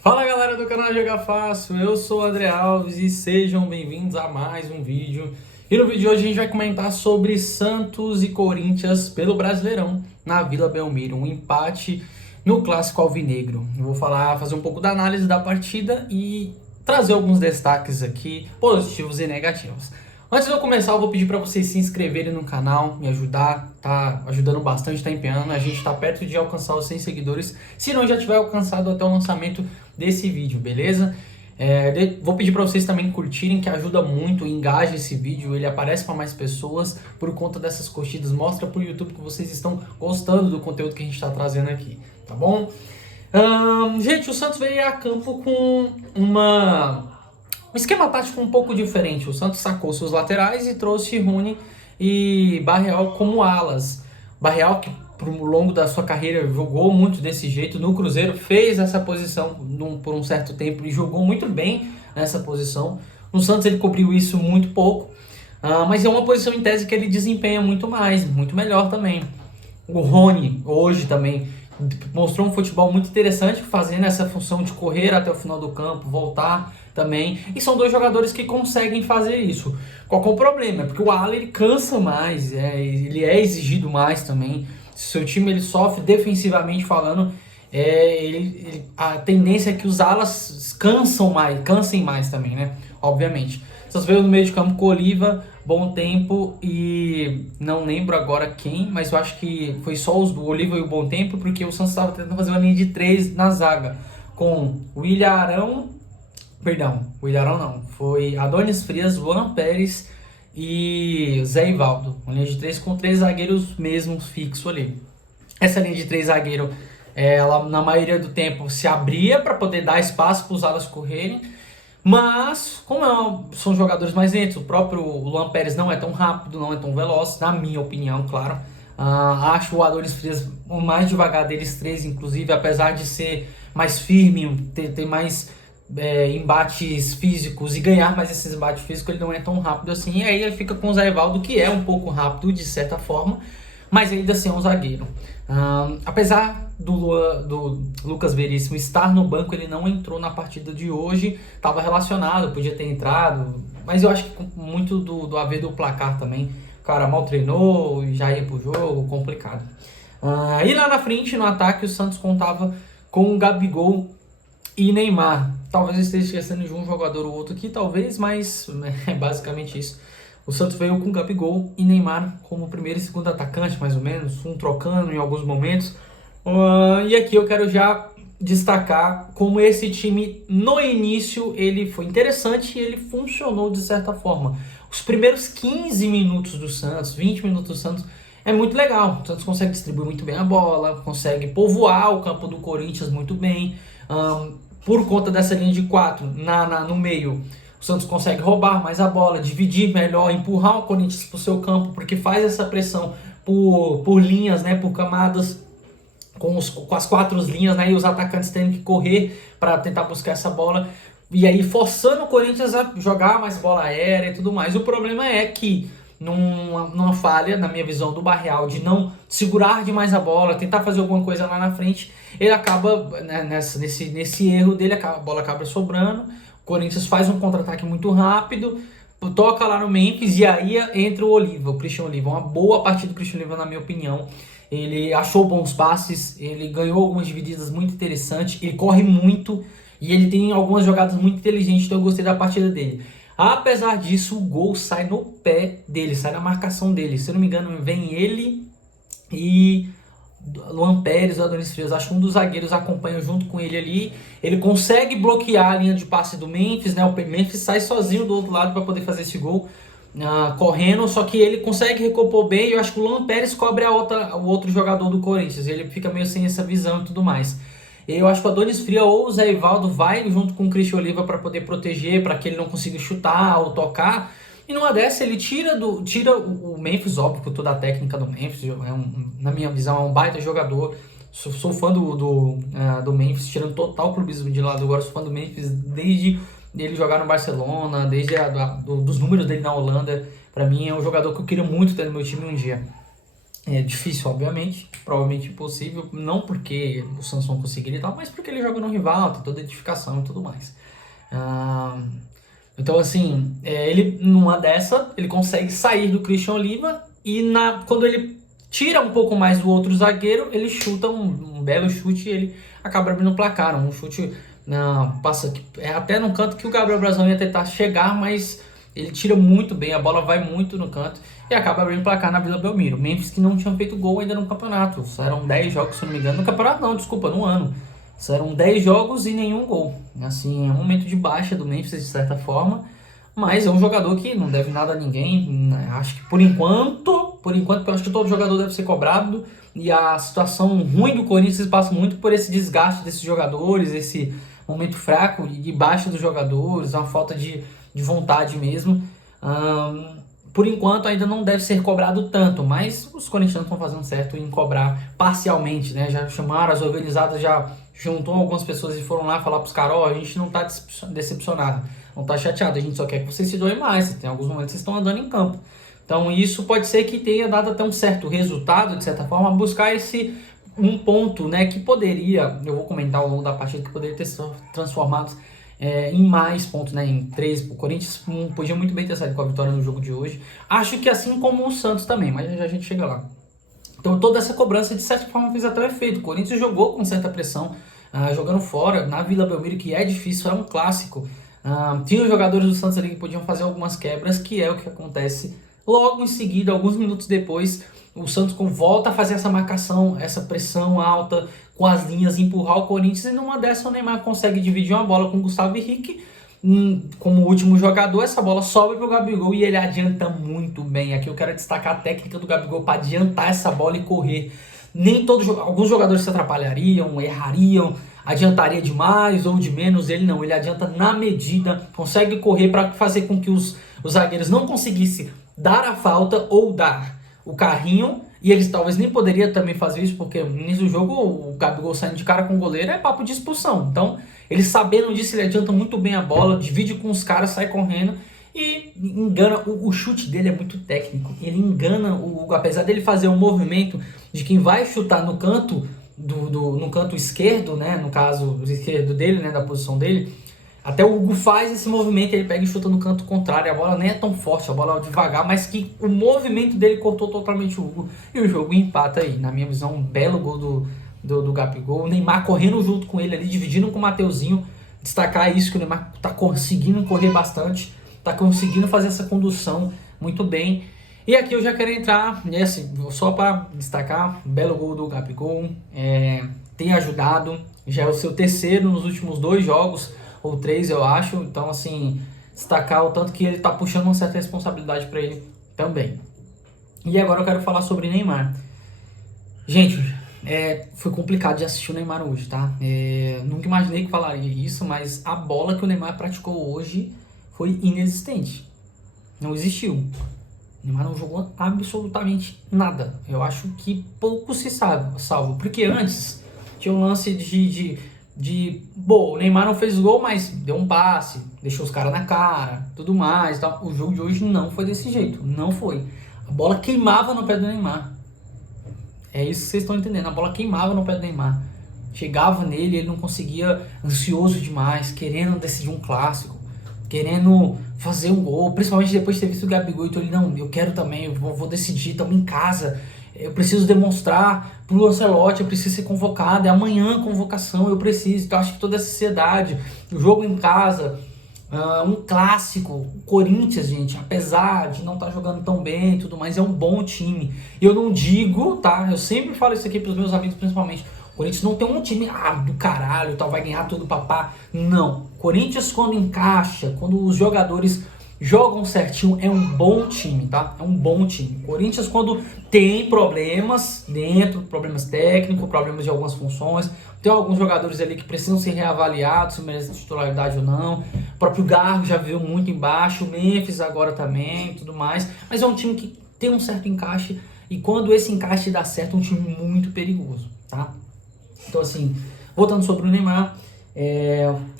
Fala galera do canal Jogar Fácil, eu sou o André Alves e sejam bem-vindos a mais um vídeo. E no vídeo de hoje a gente vai comentar sobre Santos e Corinthians pelo Brasileirão na Vila Belmiro, um empate no Clássico Alvinegro. Eu vou fazer um pouco da análise da partida e trazer alguns destaques aqui, positivos e negativos. Antes de eu começar, eu vou pedir para vocês se inscreverem no canal, me ajudar, tá ajudando bastante, tá empenhando. A gente tá perto de alcançar os 100 seguidores, se não já tiver alcançado até o lançamento desse vídeo, beleza? Vou pedir para vocês também curtirem, que ajuda muito, engaja esse vídeo, ele aparece para mais pessoas por conta dessas curtidas, mostra pro YouTube que vocês estão gostando do conteúdo que a gente está trazendo aqui, tá bom? Gente, o Santos veio a campo com um esquema tático um pouco diferente. O Santos sacou seus laterais e trouxe Rony e Barreal como alas. Barreal, que por longo da sua carreira jogou muito desse jeito no Cruzeiro, fez essa posição por um certo tempo e jogou muito bem nessa posição. No Santos ele cobriu isso muito pouco, mas é uma posição em tese que ele desempenha muito mais, muito melhor também. O Rony hoje também mostrou um futebol muito interessante, fazendo essa função de correr até o final do campo, voltar também. E são dois jogadores que conseguem fazer isso. Qual que é o problema? Porque o Ala ele cansa mais, ele é exigido mais também. Se o seu time ele sofre defensivamente falando, a tendência é que os alas cansem mais também, né? Obviamente. Vocês veio no meio de campo com o Oliva, Bom Tempo e não lembro agora quem, mas eu acho que foi só os do Oliva e o Bom Tempo, porque o Santos estava tentando fazer uma linha de 3 na zaga, com o Ilharão, o Ilharão não, foi Adonis Frias, Luan Pérez e Zé Ivaldo, uma linha de 3 com 3 zagueiros mesmos fixos ali. Essa linha de 3 zagueiros, ela na maioria do tempo se abria para poder dar espaço para os alas correrem, mas, são jogadores mais lentos, o próprio Luan Pérez não é tão rápido, não é tão veloz, na minha opinião, claro. Acho o Adonis Frias o mais devagar deles três, inclusive, apesar de ser mais firme, ter mais embates físicos e ganhar mais esses embates físicos, ele não é tão rápido assim. E aí ele fica com o Zé Evaldo, que é um pouco rápido de certa forma, mas ainda assim é um zagueiro. Apesar do Lucas Veríssimo estar no banco, ele não entrou na partida de hoje, estava relacionado, podia ter entrado, mas eu acho que muito do haver do placar também, o cara mal treinou e já ia pro jogo, complicado. E lá na frente, no ataque, o Santos contava com o Gabigol e Neymar. Talvez eu esteja esquecendo de um jogador ou outro aqui, talvez, mas é basicamente isso. O Santos veio com Gabigol e Neymar como primeiro e segundo atacante, mais ou menos, um trocando em alguns momentos. E aqui eu quero já destacar como esse time, no início, ele foi interessante e ele funcionou de certa forma. Os primeiros 15 minutos do Santos, 20 minutos do Santos, é muito legal. O Santos consegue distribuir muito bem a bola, consegue povoar o campo do Corinthians muito bem. Por conta dessa linha de 4 no meio, o Santos consegue roubar mais a bola, dividir melhor, empurrar o Corinthians para o seu campo, porque faz essa pressão por linhas, né, por camadas, com as 4 linhas, né, e os atacantes tendo que correr para tentar buscar essa bola, e aí forçando o Corinthians a jogar mais bola aérea e tudo mais. O problema é que numa falha, na minha visão, do Barreal, de não segurar demais a bola, tentar fazer alguma coisa lá na frente, ele acaba, né, nesse erro dele, a bola acaba sobrando. O Corinthians faz um contra-ataque muito rápido, toca lá no Memphis e aí entra o Christian Oliva. Uma boa partida do Christian Oliva, na minha opinião. Ele achou bons passes, ele ganhou algumas divididas muito interessantes, ele corre muito e ele tem algumas jogadas muito inteligentes, então eu gostei da partida dele. Apesar disso, o gol sai no pé dele, sai na marcação dele. Se eu não me engano, vem ele e Luan Pérez, o Adonis Frias, acho que um dos zagueiros acompanha junto com ele ali. Ele consegue bloquear a linha de passe do Memphis, né? O Memphis sai sozinho do outro lado para poder fazer esse gol, correndo, só que ele consegue recompor bem. Eu acho que o Luan Pérez cobre o outro jogador do Corinthians, ele fica meio sem essa visão e tudo mais. Eu acho que o Adonis Frias ou o Zé Ivaldo vai junto com o Christian Oliva para poder proteger, para que ele não consiga chutar ou tocar. E numa dessa ele tira o Memphis, óbvio, com toda a técnica do Memphis, na minha visão é um baita jogador. Sou fã do Memphis, tirando total clubismo de lado, agora sou fã do Memphis desde ele jogar no Barcelona, desde dos números dele na Holanda. Para mim é um jogador que eu queria muito ter no meu time um dia. É difícil, obviamente, provavelmente impossível, não porque o Santos não conseguiria e tal, mas porque ele joga no rival, tem toda a edificação e tudo mais. Ah, então, assim, ele numa dessa, ele consegue sair do Christian Oliva e quando ele tira um pouco mais do outro zagueiro, ele chuta um belo chute e ele acaba abrindo o placar. Um chute passa até no canto que o Gabriel Brazão ia tentar chegar, mas ele tira muito bem, a bola vai muito no canto e acaba abrindo o placar na Vila Belmiro. Memphis que não tinha feito gol ainda no campeonato. Eram 10 jogos, se não me engano. No campeonato não, desculpa, no ano. Eram 10 jogos e nenhum gol. Assim, é um momento de baixa do Memphis, de certa forma. Mas é um jogador que não deve nada a ninguém. Acho que por enquanto, eu acho que todo jogador deve ser cobrado. E a situação ruim do Corinthians passa muito por esse desgaste desses jogadores, esse momento fraco e de baixa dos jogadores, uma falta de vontade mesmo. Por enquanto ainda não deve ser cobrado tanto, mas os corintianos estão fazendo certo em cobrar parcialmente, né? Já chamaram, as organizadas já juntou algumas pessoas e foram lá falar para os caras, a gente não está decepcionado, não está chateado, a gente só quer que vocês se doem mais, tem alguns momentos que vocês estão andando em campo. Então isso pode ser que tenha dado até um certo resultado, de certa forma, buscar um ponto, né, que poderia, eu vou comentar ao longo da partida, que poderia ter sido transformado em mais pontos, né, em 3. O Corinthians podia muito bem ter saído com a vitória no jogo de hoje. Acho que assim como o Santos também, mas já a gente chega lá. Então toda essa cobrança de certa forma fez até o efeito. O Corinthians jogou com certa pressão, jogando fora, na Vila Belmiro, que é difícil, é um clássico. Tinha os jogadores do Santos ali que podiam fazer algumas quebras, que é o que acontece logo em seguida, alguns minutos depois. O Santos volta a fazer essa marcação, essa pressão alta com as linhas, empurrar o Corinthians, e numa dessa o Neymar consegue dividir uma bola com o Gustavo Henrique, como último jogador, essa bola sobe para o Gabigol e ele adianta muito bem. Aqui eu quero destacar a técnica do Gabigol para adiantar essa bola e correr. Alguns jogadores se atrapalhariam, errariam, adiantaria demais ou de menos, ele não, ele adianta na medida, consegue correr para fazer com que os zagueiros não conseguissem dar a falta ou dar o carrinho, e eles talvez nem poderiam também fazer isso, porque no início do jogo o Gabigol saindo de cara com o goleiro é papo de expulsão. Então, ele sabendo disso, ele adianta muito bem a bola, divide com os caras, sai correndo e engana. O chute dele é muito técnico, ele engana, apesar dele fazer um movimento de quem vai chutar no canto, no canto esquerdo, né, no caso esquerdo dele, né, da posição dele. Até o Hugo faz esse movimento, ele pega e chuta no canto contrário, a bola nem é tão forte, a bola é devagar, mas que o movimento dele cortou totalmente o Hugo, e o jogo empata aí. Na minha visão, um belo gol do Gabigol, o Neymar correndo junto com ele ali, dividindo com o Mateuzinho. Destacar isso, que o Neymar tá conseguindo correr bastante, tá conseguindo fazer essa condução muito bem. E aqui eu já quero entrar, assim, só para destacar, um belo gol do Gabigol, tem ajudado, já é o seu terceiro nos últimos 2 jogos, ou 3 eu acho, então assim, destacar o tanto que ele tá puxando uma certa responsabilidade para ele também. E agora eu quero falar sobre Neymar. Gente, foi complicado de assistir o Neymar hoje, tá? Nunca imaginei que falaria isso, mas a bola que o Neymar praticou hoje foi inexistente, não existiu. O Neymar não jogou absolutamente nada. Eu acho que pouco se salvo, porque antes tinha um lance o Neymar não fez gol, mas deu um passe, deixou os caras na cara, tudo mais, tá? O jogo de hoje não foi desse jeito, não foi. A bola queimava no pé do Neymar. É isso que vocês estão entendendo, a bola queimava no pé do Neymar. Chegava nele, ele não conseguia, ansioso demais, querendo decidir um clássico, querendo fazer um gol, principalmente depois de ter visto o Gabigol, então ele, não, eu quero também, eu vou decidir, estamos em casa, eu preciso demonstrar pro Ancelotti, eu preciso ser convocado, é amanhã a convocação, eu preciso. Então acho que toda essa ansiedade, o jogo em casa, um clássico, o Corinthians, gente, apesar de não estar jogando tão bem e tudo mais, é um bom time. Eu não digo, tá, eu sempre falo isso aqui pros meus amigos principalmente, o Corinthians não tem um time do caralho, tal, vai ganhar tudo, papá. Não, Corinthians quando encaixa, quando os jogadores jogam certinho, é um bom time, tá? É um bom time. Corinthians, quando tem problemas dentro, problemas técnicos, problemas de algumas funções, tem alguns jogadores ali que precisam ser reavaliados, se merecem titularidade ou não. O próprio Garro já veio muito embaixo, o Memphis agora também, tudo mais. Mas é um time que tem um certo encaixe, e quando esse encaixe dá certo, é um time muito perigoso, tá? Então, assim, voltando sobre o Neymar,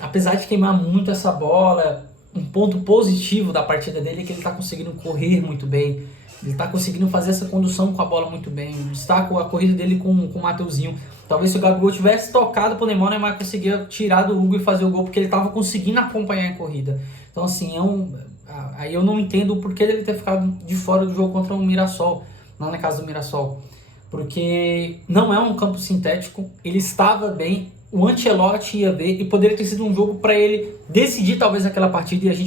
apesar de queimar muito essa bola, um ponto positivo da partida dele é que ele está conseguindo correr muito bem, Ele tá conseguindo fazer essa condução com a bola muito bem. Destaco a corrida dele com o Mateuzinho. Talvez se o Gabigol tivesse tocado pro Neymar, o Neymar conseguia tirar do Hugo e fazer o gol, porque ele tava conseguindo acompanhar a corrida. Então, assim, aí eu não entendo o porquê dele ter ficado de fora do jogo contra o Mirassol, lá na casa do Mirassol. Porque não é um campo sintético, ele estava bem, o Ancelotti ia ver e poderia ter sido um jogo para ele decidir talvez aquela partida e a gente